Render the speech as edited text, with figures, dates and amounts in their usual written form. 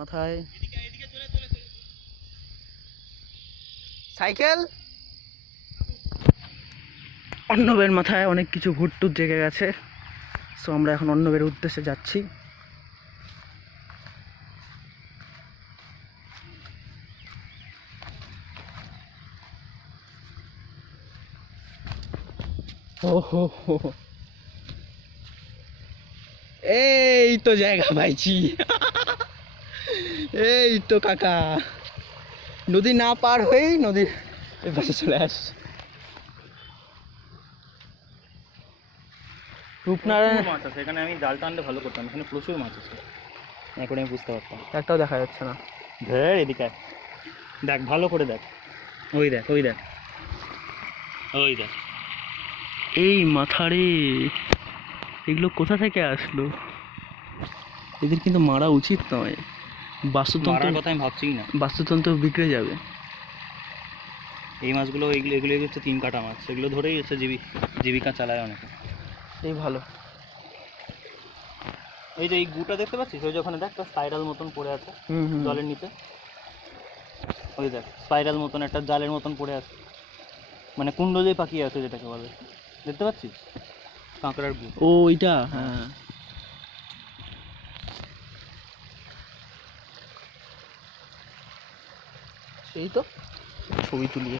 মাথায় সাইকেল, অর্ণবের মাথায় অনেক কিছু ভুটটুট জেগে গেছে। সো আমরা এখন অর্ণবের উদ্দেশ্যে যাচ্ছি। ওহো, এই তো জায়গা পাইছি। এই তো কাকা, নদী না পার হয়েই নদীর এই পাশে চলে আস। রূপনারায়ণ মাছ আছে এখানে, আমি জাল টানলে ভালো করতাম, এখানে প্রচুর মাছ আছে, এখন আমি বুঝতে পারতাম। একটাও দেখা যাচ্ছে না। ধর এদিকে দেখ, ভালো করে দেখ, ওই দেখ ওই দেখ ওই দেখ। এই মাথারে এগুলো কোথা থেকে আসলো? এদের কিন্তু মারা উচিত নয়, বাস্তুতন্ত্র কথা আমি ভাবছি না, বাস্তুতন্ত্র বিগড়ে যাবে। এই মাছগুলো এগুলো এগুলো হচ্ছে 3 কাটা মাছ, সেগুলো ধরেই হচ্ছে জীবিকা চালায় অনেকে। এই ভালো। এই যে এই গুটা দেখতে পাচ্ছিস, ওই যে ওখানে দেখ একটা স্পাইরাল মতন পড়ে আছে জলের নিচে, ওই দেখ স্পাইরাল মতন একটা জালের মতন পড়ে আছে, মানে কুণ্ডলে পাকিয়ে আছে যেটাকে বলে, দেখতে পাচ্ছিস? কাঁকড়ার গু। ও ওইটা, হ্যাঁ। সেই তো ছবি তুলি।